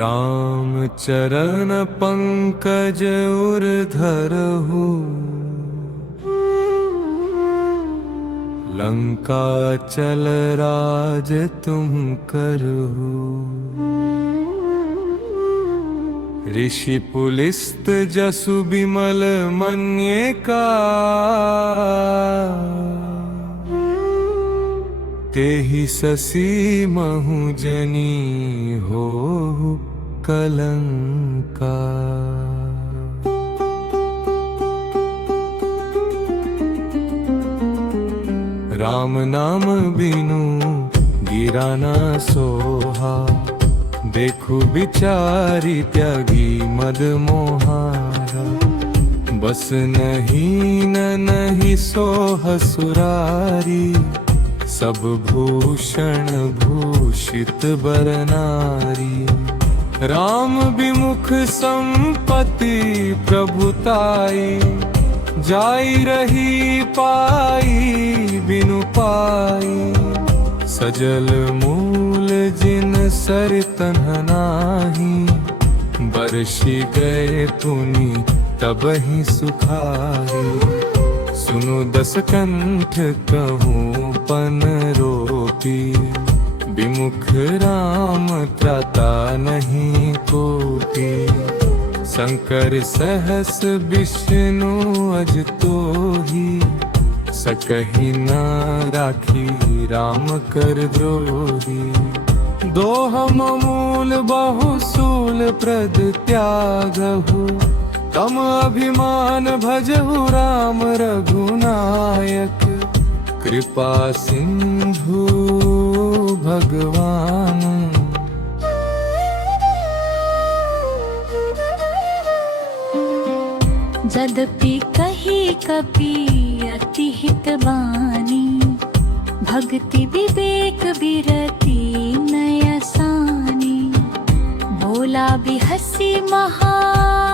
राम चरण पंकज उर धरहु, लंका चल राज तुम करहु। ऋषि पुलिस्त जसु बिमल मन्ये का, तेहि ससी महु जनी हो कलंका। राम नाम बिनु गिरा न सोहा, देखु बिचारी त्यागी मद मोहारा। बस नहीं नहीं सोह सुरारी, सब भूषण भूषित बर नारी। राम विमुख संपत्ति प्रभुताई, जाई रही पाई बिनु पाई। सजल मूल जिन सर तन्ह नाही, बरसी गए पुनि तबहि सुखाई। सुनो दस कंठ कहूँ पन रोपी, विमुख राम त्राता नहीं कोटि। शंकर सहस विष्णु अज तोहि, सकहि न राखी राम कर द्रोही। दोहम मूल बहुसूल प्रद त्यागहु, तम अभिमान भजहु राम रघुनायक। कृपा सिंधु भगवान, यद्यपि कही कपि अति हित बानी। भक्ति विवेक बिरति नयसानी, बोला बिहसी महाभिमानी।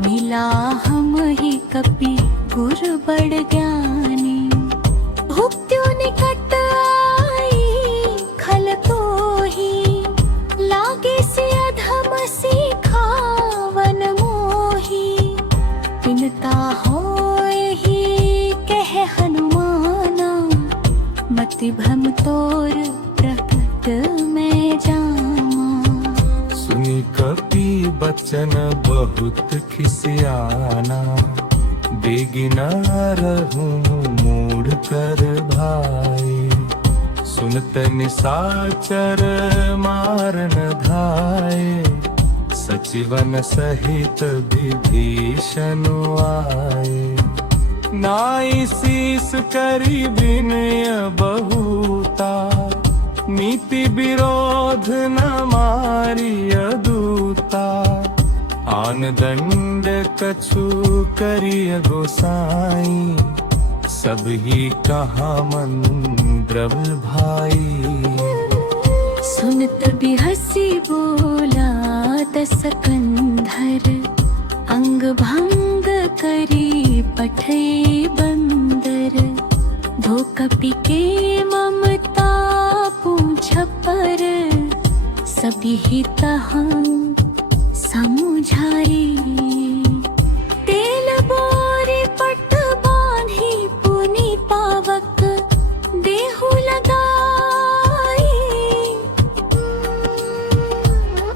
मिला हम ही कपि गुर बड़ ज्ञानी। भुक्त्यो निकट आई खल तोहि, लागे से अधम सिखावन मोहि। पिनता होहि कह हनुमाना, मति भ्रम तोर प्रकट में जामा। सुनी कपि बचन बहुत खिसियाना, बेगिना रहूं मूढ़ कर भाई। सुनत निसाचर मारन धाये, सचिवन सहित विभीषण आए। नाई शीस करी विनय बहुता, नीति विरोध न मारी अदूता। आन दंड कछु करिय गोसाई, सब ही कहा मन द्रवल भाई। सुनत बिहसी बोला दस कंधर, अंग भंग करी पठे बंदर। धो कपि के ममता पूछ पर, सभी ही तहाँ समुझाई। तेल बोरे पट बांधी पुनि पावक, देहु लगाई।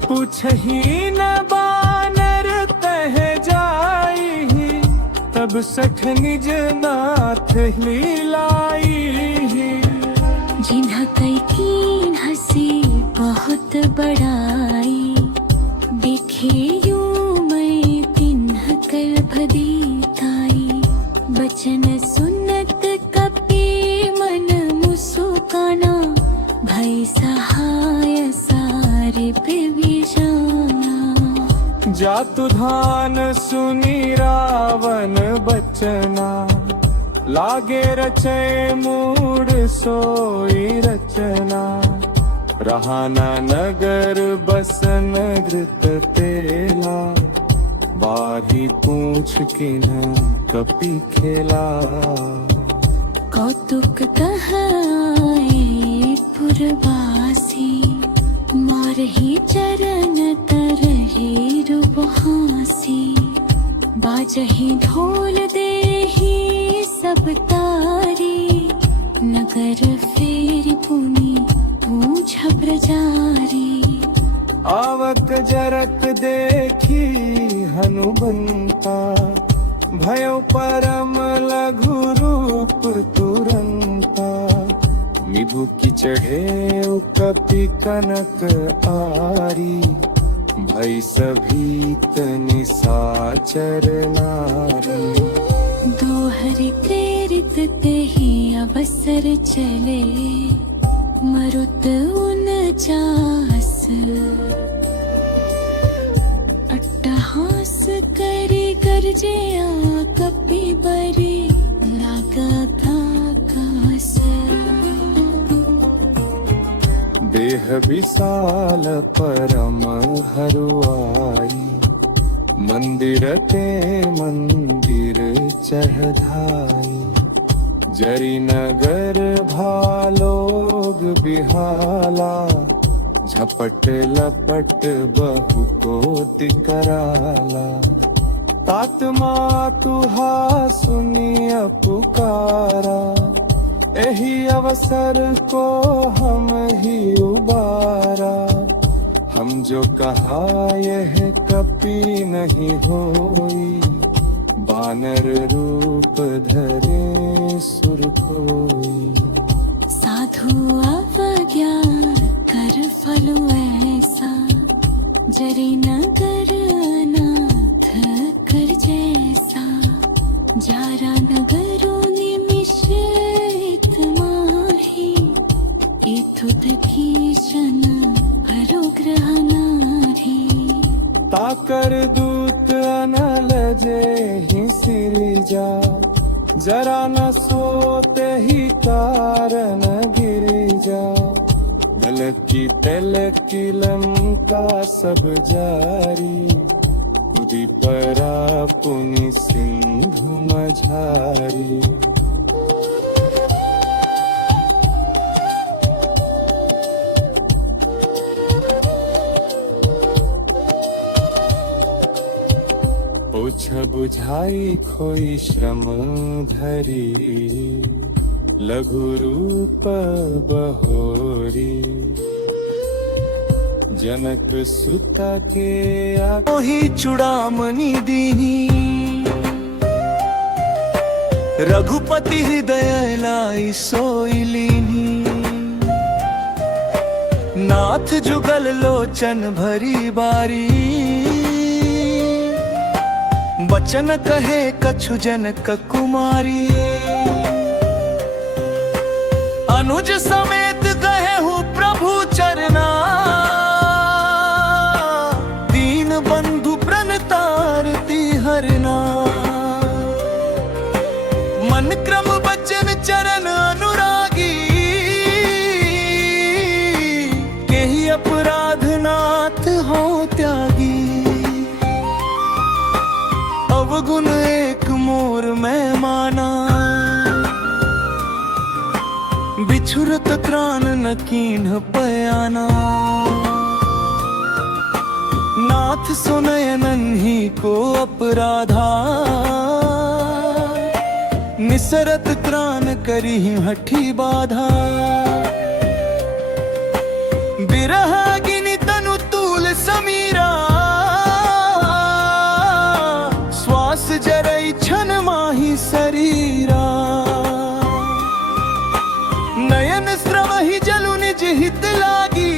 पूछहि न बानर तह जाई, तब सठ निज नाथ ही लाई। जिन्ह कई कीन हसी बहुत बड़ाई, देखे यूं मैं तिन्ह कर भदीताई। बचन सुनत कपि मन मुसुकाना, भय सहाय सारे विभीषणा। जातु धान सुनी रावण बचना, लागे रचे मूढ़ सोई रचना। रहाना नगर बसन घृत तेला, बाही पूछ किन कपि खेला। कौतुक कहाए पुरवासी, चारही चरण तरहे रूपहासी बाजही ढोल देही सब तारी नगर फेर पुनि पूछ ब्रजारी आवक जरक देखी हनुबंता भयो परम लघु रूप तुरंता मिबु की चढ़े कपि कनक आरी भई सभीत निसाचर नारी दोहरि प्रेरित तेहि अवसर चले मरुत 49 अट्टहास करि गरजे कपि बरि लागत आकाश देह विशाल परम हरुआई मंदिर के मंदिर चढ़ाई जरी नगर भालोग बिहाला झपट लपट बहु कोटि कराला तात मातुहा सुनिय पुकारा एही अवसर को हम ही उबारा हम जो कहा यह कपि नहीं होई बानर रूप धरे सुर कोई साधु अवज्ञा कर फलो ऐसा जरी नगर अनाथ कर जैसा जारा नगरो निमिषित माही इथुत भीषण हरो ग्रह नारी ताकर दूत अनल जेहि सिरिजा जरा न सोते ही कारण गिरिजा दल की तेल की लंका सब जारी उदी परा पुनि सिंधु मझारी ओछ बुझाई खोई श्रम धरी लघु रूप बहोरी जनक सुता के मोहि चूड़ामणि दीनी रघुपति हृदय लाई सोइलीनी नाथ जुगल लोचन भरी बारी बचन कहे कछु जनक कुमारी अनुज समेत गए हूँ प्रभु चरना दीन बंधु प्रणतारती हरना मन क्रम बचन चरण अनुरागी केहि अपराध नाथ हो त्यागी अवगुण एक मोर मैं माना बिछुरत त्राण न कीन्ह पयाना नाथ सुनय नन्ही को अपराधा निसरत त्राण करी हठी बाधा बिरह गिनि तनु तूल समीरा श्वास जरई छन माही शरीरा नयन स्रवहि जलु निज हित लागी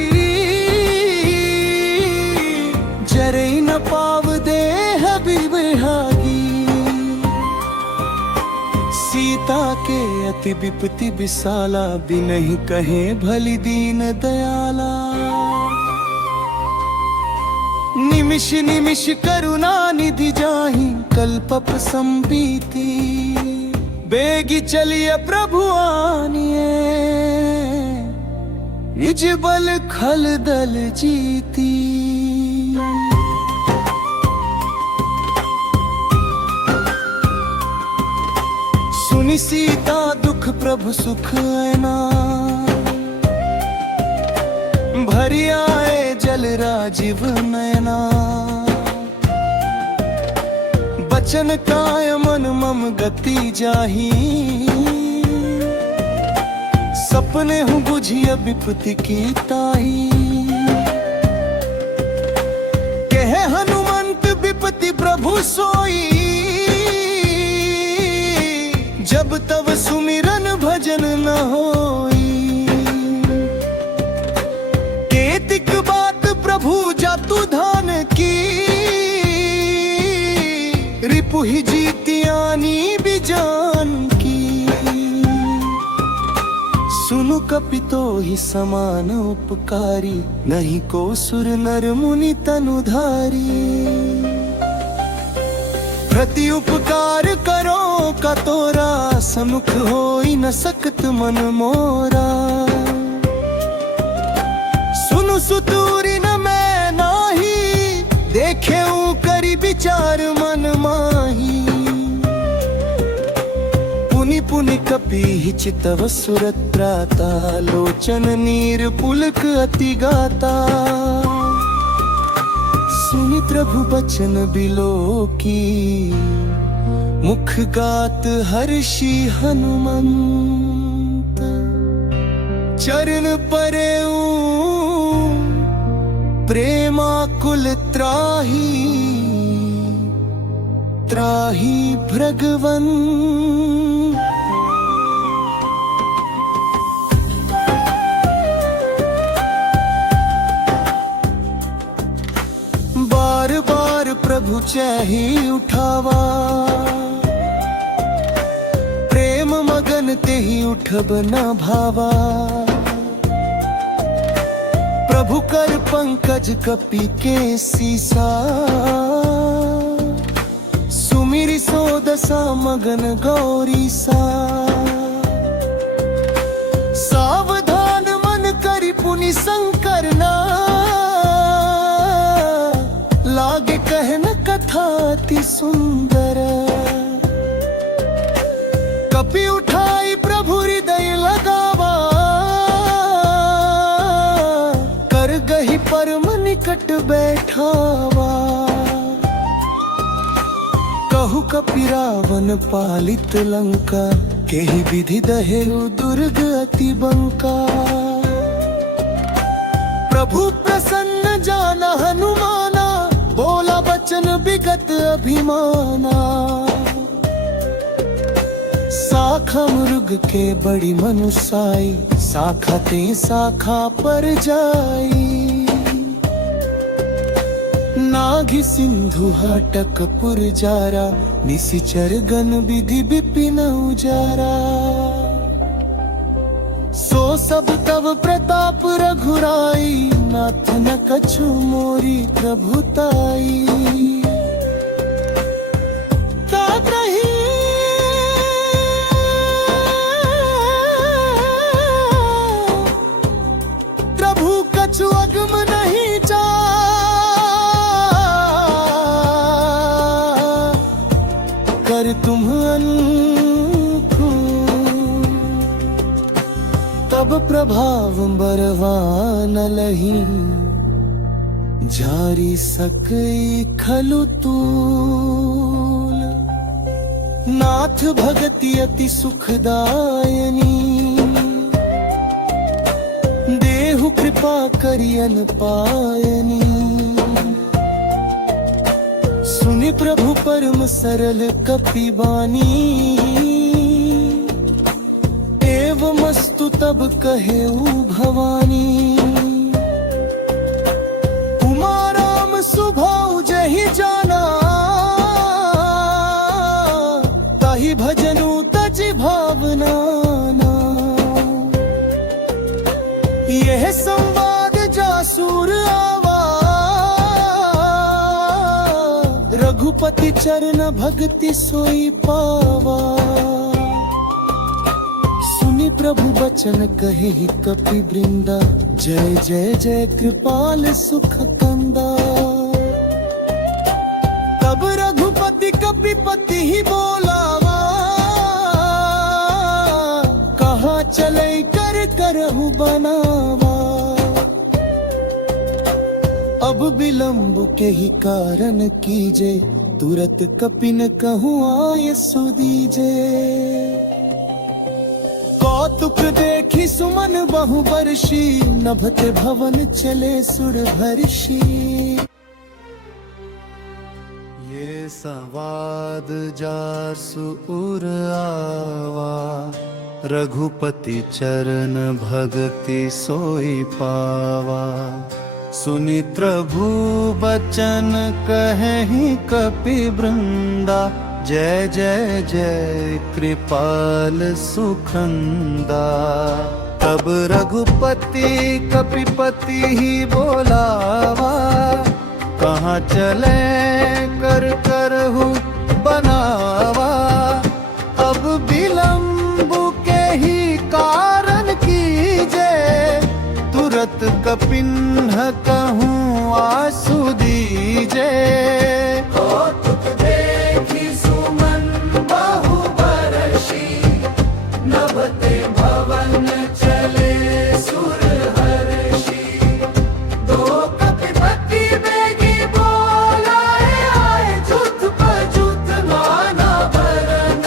जरई न पाव देह बिबहागी सीता के अति विपत्ति विशाला बिनहि कहे भली दीन दयाला निमिष निमिष करुणा निधि जाहि कल्पप संपीति बेगी चलिए प्रभु आनिए निज बल खल दल जीती सुनि सीता दुख प्रभु सुख ऐना भरी आए जल राजीव नयना बचन काय मन मम गति जाही सपने हूँ बुझिया विपत्ति की ताई कहे हनुमंत विपत्ति प्रभु सोई जब तब सुमिरन भजन न होई केतिक बात प्रभु जातु धान की रिपु ही जीतियानी बिजान की सुनु कपितो ही समान उपकारी नहीं को सुर नर मुनि तनुधारी प्रति उपकार करो का तोरा समुख होई न सकत मन मोरा सुनु सुतूरी न मैं नाही देखे करी विचार मन माही पुनि पुनि कपि चितव सुरत्राता लोचन नीर पुलक अति गाता सुनि प्रभु बचन बिलो की मुख गात हर्षि हनुमंत चरण परे प्रेमाकुल त्राही त्राही भृगवन बार बार प्रभु चाही उठावा प्रेम मगन ते ही उठब न भावा प्रभु कर पंकज कपि के सीसा सुमिरि सो दशा मगन गौरी सा सावधान मन करि पुनि संकर ना लागे कहन कथा अति सुंदर कपि उठाई प्रभु हृदय लगावा कर गही परम निकट बैठावा कहु कपि रावण पालित लंका केहि विधि दहेउ दुर्ग अति बंका प्रभु प्रसन्न जाना हनुमाना बोला बचन विगत अभिमाना शाखा मृग के बड़ी मनुसाई शाखा ते शाखा पर जाई नाघि सिंधु हाटक पुर जारा निशिचर गण विधि विपिन उजारा सो सब तब प्रताप रघुराई नाथ न कछु मोरी प्रभुताई तात रही प्रभु कछु अगम नहीं जा कर तुम अनखु तब प्रभाव बरवान लही झारी सकई खलु तूल नाथ भगति अति सुखदायनी देहु कृपा करियन पायनी सुनि प्रभु परम सरल कपि बानी एवमस्तु तब कहेउ भवानी उमा राम सुभाउ जहि जाना ताहि भजनु तजि भावना यह संवाद जासूर आवा रघुपति चरण भक्ति सोई पावा सुनि प्रभु बचन कहे कपि वृंदा जय जय जय कृपाल सुख कंदा तब रघुपति कपिपति ही बोलावा कहाँ चले कर करहु बनावा अब विलंब के ही कारण कीजे, तुरत कपिन कहूँ आय सुदीजे। कौतुक देखी सुमन बहु वर्षी, नभते भवन चले सुर हर्षी। ये संवाद जासु उर आवा, रघुपति चरण भगति सोई पावा। सुनि प्रभु बचन कहेहि कपि वृंदा, जय जय जय कृपाल सुखंदा। तब रघुपति कपिपति ही बोलावा, कहाँ चले कर करहु बनावा। अब विलंब के ही कारण कीजे, तुरत कपिन्ह कहूँ आसु दीजे। कौतुक देखी सुमन बहु बरसी, नभते भवन चले सुर हर्षी। दो कपिपति बेगी बोलाए, आए जुत पजुत नाना भरन।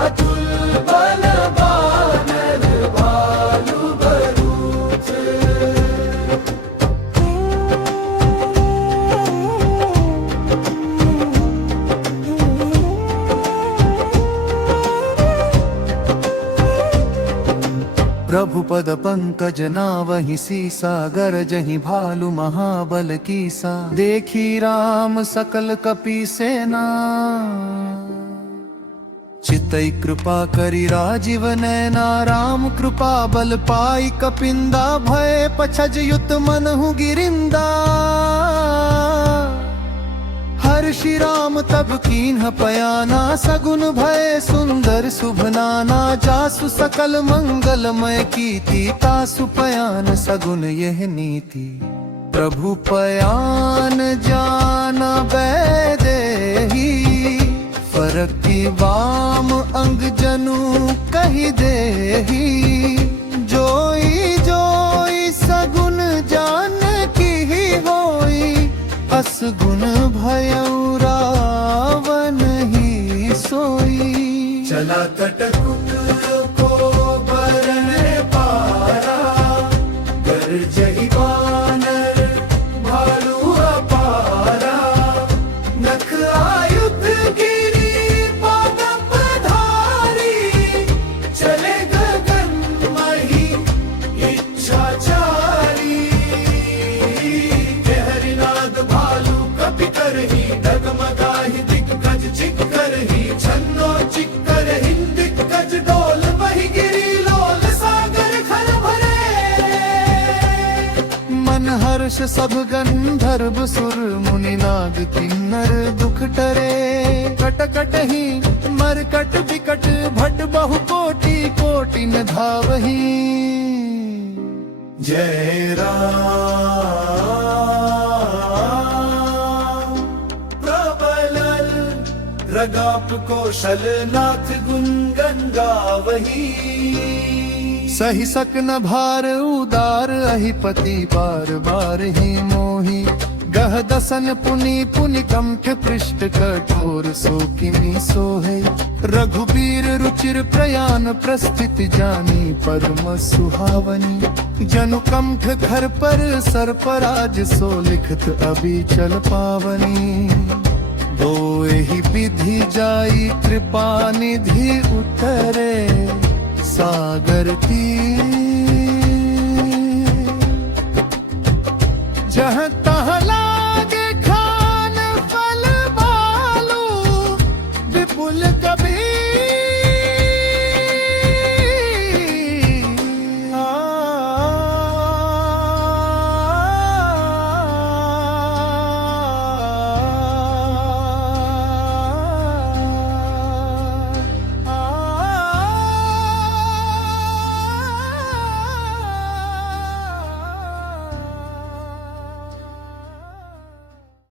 अतुल बल बानर भालु बरूच। प्रभु पद पंकज नावहि सीसा, गरजहि भालु महाबल कीसा। देखी राम सकल कपि सेना, चितई कृपा करी राजीव नैना। राम कृपा बल पाई कपिंदा, भय पछज युत मनहु गिरिंदा। हर्षि राम तब कीन्ह पयाना, सगुन भय सुंदर शुभ नाना। जासु सकल मंगलमय कीर्ति, तासु पयान सगुन यह नीति। प्रभु पयान जान बैदेही, फरकी वाम अंग जनु कहि देही। जोई जोई सगुन जान की ही होई, अस गुण भयउ रावण ही सोई। चला कटकुट को बरन पारा, गरजहि बानर भालु अपारा। नख आयुध गिरी पादप धारी, चले गगन मही इच्छाचारी। हरिनाद भालु कपि करही, डगमगाहि दिग्गज चिक्करही। छन्नो चिक्कर हिंदिक गज डोल, बहि गिरी लोल सागर खल भरे। मन हर्ष सब गंधर्व सुर, मुनि नाग किन्नर दुख टरे। कट कट ही मरकट विकट, भट बहु कोटि कोटि न धावही। जय राम रगाप कौशल नाथ गुण गंगावही। सही सक न भार उदार, अहिपति बार बार ही मोही। गह दसन पुनि पुनि कंठ पृष्ठ, कठोर सो किमि सोहे। रघुबीर रुचिर प्रयाण प्रस्थित, जानी परम सुहावनी। जनु कंठ घर पर सर्पराज, सो लिखत अभी चल पावनी। दो ही विधि जाई कृपा निधि उतरे, सागर तीर